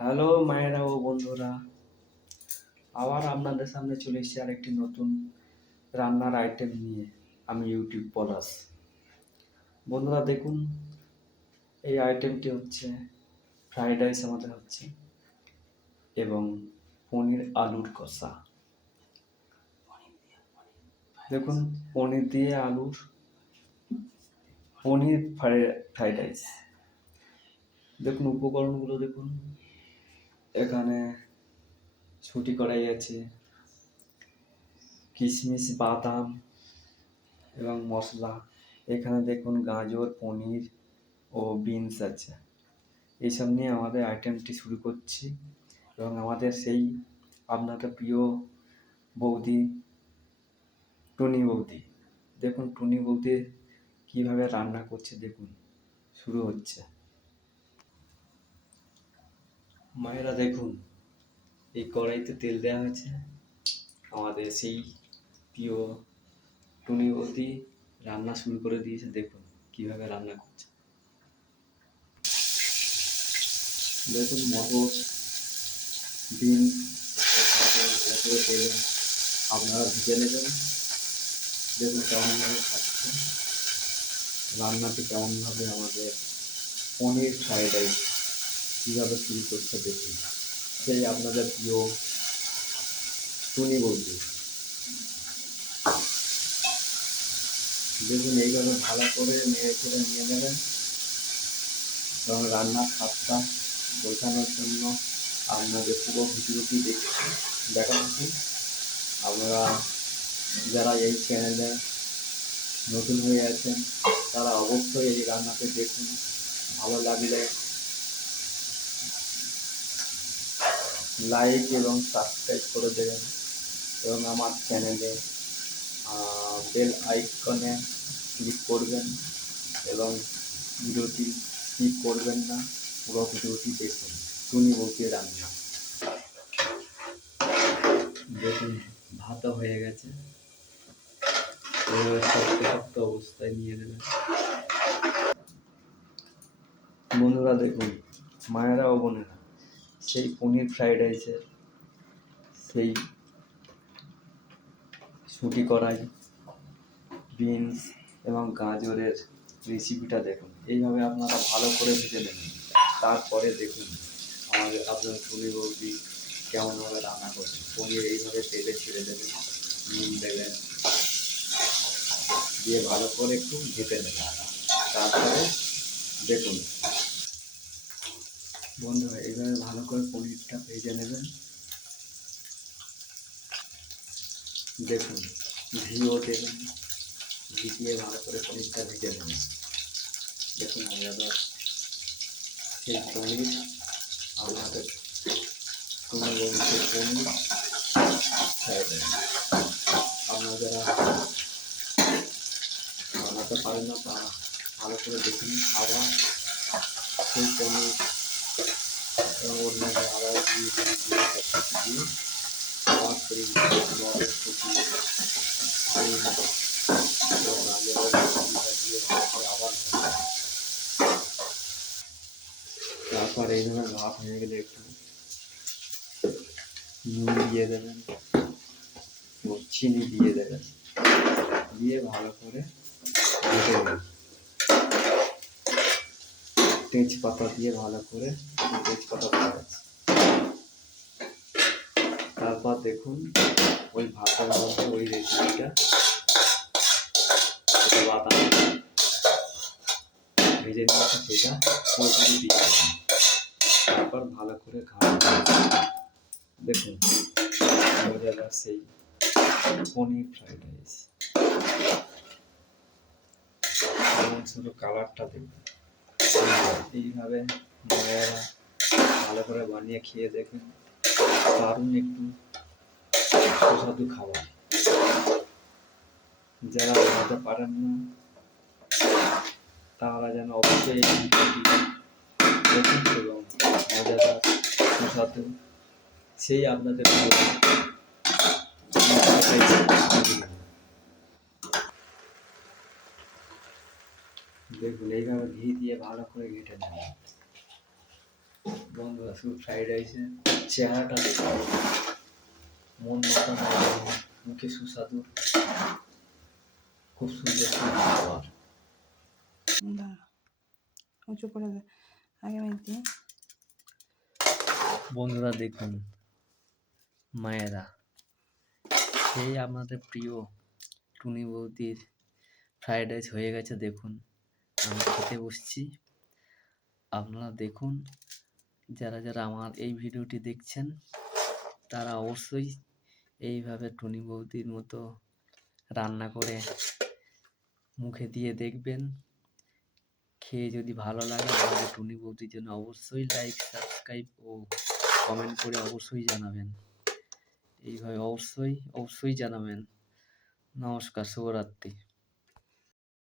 Hello মায়েরা ও বন্ধুরা, আবার আপনাদের সামনে চলে এসেছি আরেকটি নতুন রান্নার আইটেম নিয়ে। আমি ইউটিউব পলাশ। বন্ধুরা দেখুন, এই আইটেমটি হচ্ছে ফ্রাইড রাইস আমাদের হচ্ছে এবং পনির আলুর কষা। দেখুন, পনির দিয়ে আলুর পনির ফ্রাইড রাইস। দেখুন উপকরণগুলো দেখুন, এখানে ছুটি কড়াই আছে, কিশমিশ, বাদাম এবং মশলা। এখানে দেখুন গাজর, পনির ও বিনস আছে। এইসব নিয়ে আমাদের আইটেমটি শুরু করছি এবং আমাদের সেই আপনাদের প্রিয় বৌদি, টুনি বৌদি। দেখুন টুনি বৌদি কীভাবে রান্না করছে, দেখুন শুরু হচ্ছে। মায়েরা দেখুন, এই কড়াইতে তেল দেওয়া হয়েছে। আমাদের সেই প্রিয় টুনি বৌদি রান্না শুরু করে দিয়েছে। দেখুন কীভাবে রান্না করছে। দেখুন মটর, বিনস ভালো করে তেলে আপনারা ভিজে নেবেন। দেখুন কেমনভাবে ভাজছে, রান্নাটি কেমনভাবে আমাদের পনির ফ্রাইড রাইস কীভাবে শুরু করছে দেখুন। সেই আপনাদের প্রিয় টুনি বৌদি। দেখুন এইভাবে ভালো করে নেড়ে চেড়ে নিয়ে নেবেন এবং রান্নার স্বাদটা বোঝানোর জন্য আপনাদের পুরো ভিডিওটি দেখাচ্ছি। আপনারা যারা এই চ্যানেলে নতুন হয়ে আছেন তারা অবশ্যই এই রান্নাটি দেখুন। ভালো লাগলে লাইক এবং সাবস্ক্রাইব করে দেবেন এবং আমার চ্যানেলে বেল আইকনে ক্লিক করবেন এবং ভিডিওটি স্কিপ করবেন না, পুরো ভিডিওটি দেখুন। টুনি বৌদির রান্না। দেখুন ভাতও হয়ে গেছে, শক্ত শক্ত অবস্থায় নিয়ে নেবেন। বন্ধুরা দেখুন, মায়েরা ও বোনেরা, সেই পনির ফ্রাইড রাইসের সেই ছুটি কড়াই, বিনস এবং গাজরের রেসিপিটা দেখুন। এইভাবে আপনারা ভালো করে ভেজে নেবেন। তারপরে দেখুন আপনার টুনি বৌদি কেমনভাবে রান্না করবেন। পনির এইভাবে তেলে ছেড়ে দেবেন, নুন দেবেন, দিয়ে ভালো করে একটু ভেজে নেবেন। তারপরে দেখুন বন্ধুরা, এইভাবে ভালো করে পনিরটা ভেজে নেবেন। দেখুন ঘিও দেবেন, ঘি দিয়ে ভালো করে পনিরটা ভেজে নেবেন। দেখুন আমরা সেই পনির আপনাদের টুনি বৌদির পনির ফ্রাইড রাইস। আপনারা যারা বানাতে পারেন না তারা ভালো করে দেখুন। আবার সেই পনির এবং অন্যান্য আবার দিয়ে আবার সেই মটরশুঁটি দিয়ে ভালো করে আবার তারপর এইভাবে ভাত হয়ে গেলে একটু নুন দিয়ে দেবেন, চিনি দিয়ে দেবেন, দিয়ে ভালো করে ভেজে নেবেন। তেজপাতা দিয়ে ভালো করে তেজপাতা দেওয়া আছে। তারপর দেখুন ওই ভাতের মধ্যে ওই রেসিপিটা বাদাম ভেজে নিয়েছে সেটা ওইখানে দিয়ে দেবেন। তারপর ভালো করে ঘাঁটবেন। দেখুন মজাদার সেই পনির ফ্রাইড রাইস। যেমন শুধু কালারটা দেখুন। এইভাবে মায়েরা ভালো করে বানিয়ে খেয়ে দেখুন, দারুণ একটু সুস্বাদু খাবার। যারা বানাতে পারেন না তারা যেন অবশ্যই এই ভিডিওটি দেখুন এবং মজাদার সুস্বাদু সেই আপনাদের দেখুন এইভাবে ঘি দিয়ে ভালো করে ঘেঁটে নেবেন। বন্ধুরা শুধু ফ্রাইড রাইসের চেহারাটা দেখো, মন মাতানো একদম, মুখে সুস্বাদু, খুব সুন্দর খাবার। দাঁড়া, উঁচু করে দে আগে মেয়ে। বন্ধুরা দেখুন, মায়েরা, সেই আপনাদের প্রিয় টুনি বৌদির ফ্রাইড রাইস হয়ে গেছে। দেখুন, আমি খেতে বসছি, আপনারা দেখুন। যারা যারা আমার এই ভিডিওটি দেখছেন তারা অবশ্যই এইভাবে টুনি বৌদির মতো রান্না করে মুখে দিয়ে দেখবেন। খেয়ে যদি ভালো লাগে আমাদের টুনি বৌদির জন্য অবশ্যই লাইক, সাবস্ক্রাইব ও কমেন্ট করে অবশ্যই জানাবেন। এইভাবে অবশ্যই জানাবেন। নমস্কার, শুভরাত্রি।